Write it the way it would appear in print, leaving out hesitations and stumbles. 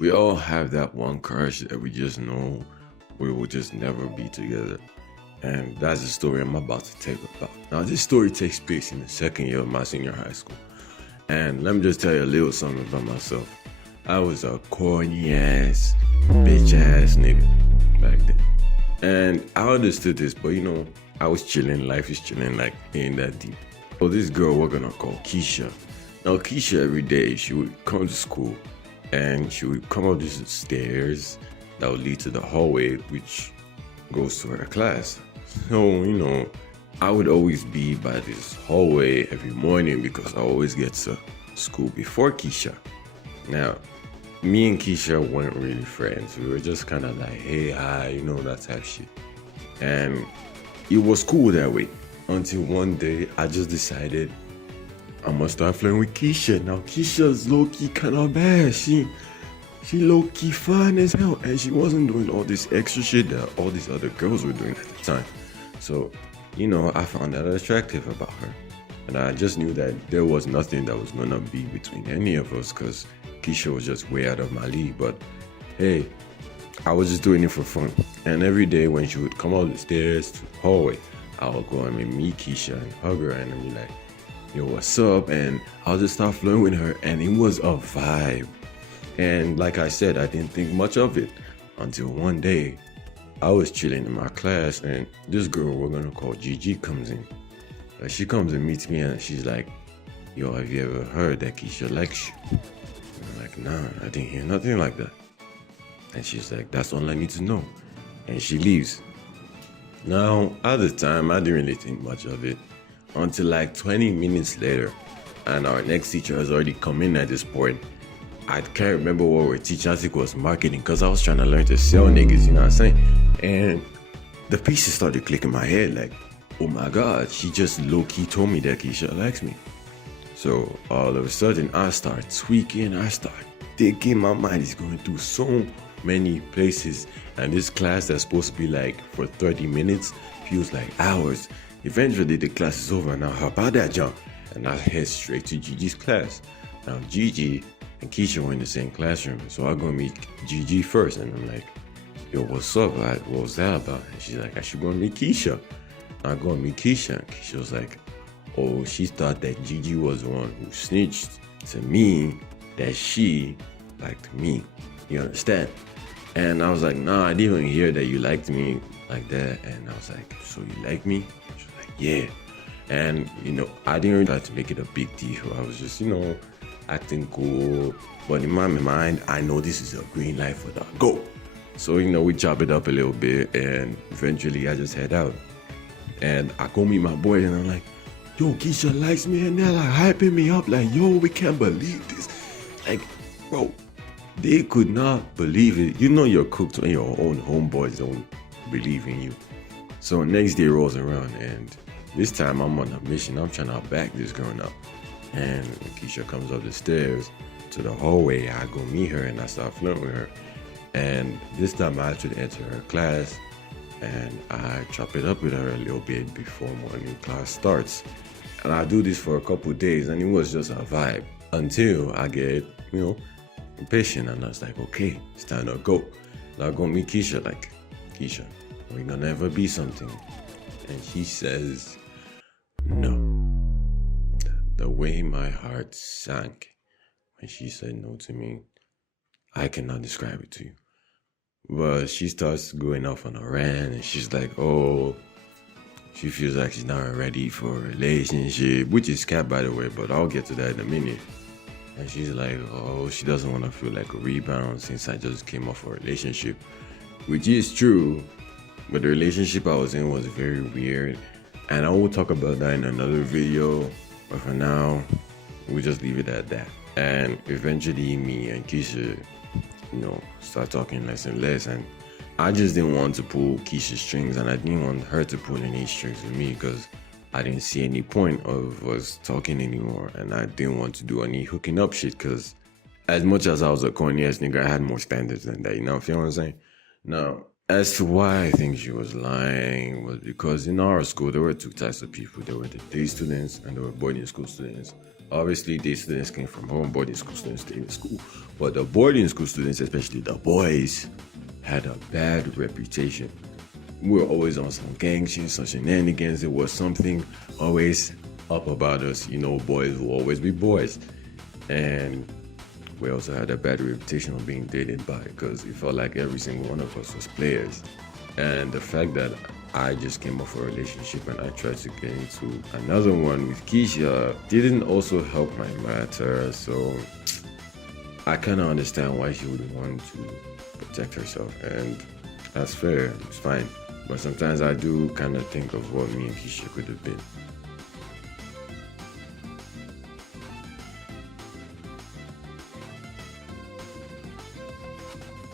We all have that one crush that we just know we will just never be together. And that's the story I'm about to tell you about. Now, this story takes place in the second year of my senior high school. And let me just tell you a little something about myself. I was a corny ass, bitch ass nigga back then. And I understood this, but I was chilling, life is chilling, like ain't that deep. So this girl we're gonna call Keisha. Now Keisha every day she would come to school and she would come up these stairs that would lead to the hallway which goes to her class. So, I would always be by this hallway every morning because I always get to school before Keisha. Now, me and Keisha weren't really friends. We were just kind of like, hey, hi, that type shit. And it was cool that way until one day I just decided I must start flirting with Keisha. Now, Keisha's low-key kind of bad. She low-key fine as hell, and she wasn't doing all this extra shit that all these other girls were doing at the time. So, I found that attractive about her. And I just knew that there was nothing that was gonna be between any of us because Keisha was just way out of my league. But hey, I was just doing it for fun. And every day when she would come up the stairs to the hallway, I would go and meet Keisha and hug her and I'd be like, yo, what's up? And I'll just start flirting with her, and it was a vibe. And like I said, I didn't think much of it until one day I was chilling in my class and this girl we're gonna call Gigi comes in. She comes and meets me and she's like, yo, have you ever heard that Keisha likes you? And I'm like, nah, I didn't hear nothing like that. And she's like, that's all I need to know. And she leaves. Now, at the time, I didn't really think much of it until like 20 minutes later, and our next teacher has already come in at this point. I can't remember what we're teaching. I think it was marketing because I was trying to learn to sell niggas, you know what I'm saying? And the pieces started clicking in my head like, oh my God, she just low-key told me that Keisha likes me. So all of a sudden, I start tweaking, I start thinking, my mind is going through so many places. And this class that's supposed to be like for 30 minutes feels like hours. Eventually, the class is over and I hop out that jump and I head straight to Gigi's class. Now, Gigi and Keisha were in the same classroom, so I go meet Gigi first, and I'm like, yo, what's up? What was that about? And she's like, I should go meet Keisha. I go meet Keisha, and Keisha was like, oh, she thought that Gigi was the one who snitched to me that she liked me. You understand? And I was like, nah, I didn't even hear that you liked me like that. And I was like, so you like me? She was like, yeah. And, I didn't really try to make it a big deal. I was just, acting cool. But in my mind, I know this is a green light for the go. So, we chop it up a little bit and eventually I just head out. And I go meet my boys and I'm like, yo, Keisha likes me, and they're like hyping me up like, yo, we can't believe this. Like, bro, they could not believe it. You're cooked when your own homeboys don't believe in you. So next day rolls around and this time I'm on a mission. I'm trying to back this girl up. And Keisha comes up the stairs to the hallway. I go meet her and I start flirting with her. And this time I actually enter her class and I chop it up with her a little bit before morning class starts. And I do this for a couple days and it was just a vibe until I get, impatient and I was like, okay, it's time to go. So I go meet Keisha like, Keisha, we're gonna ever be something. And she says, no. The way my heart sank when she said no to me, I cannot describe it to you. But she starts going off on a rant and she's like, oh, she feels like she's not ready for a relationship, which is cap by the way, but I'll get to that in a minute. And she's like, oh, she doesn't want to feel like a rebound since I just came off a relationship, which is true, but the relationship I was in was very weird. And I will talk about that in another video, but for now, we'll just leave it at that. And eventually me and Keisha, start talking less and less. And I just didn't want to pull Keisha's strings and I didn't want her to pull any strings with me because I didn't see any point of us talking anymore. And I didn't want to do any hooking up shit because as much as I was a corny ass nigga, I had more standards than that, feel what I'm saying? Now, as to why I think she was lying was because in our school, there were two types of people. There were the day students and there were boarding school students. Obviously, these students came from home, boarding school students stayed in school. But the boarding school students, especially the boys, had a bad reputation. We were always on some gang shit, some shenanigans. It was something always up about us. You know, boys will always be boys. And we also had a bad reputation of being dated by because it felt like every single one of us was players. And the fact that I just came off a relationship and I tried to get into another one with Keisha didn't also help my matter. So I kind of understand why she would want to protect herself, and that's fair. It's fine. But sometimes I do kind of think of what me and Keisha could have been.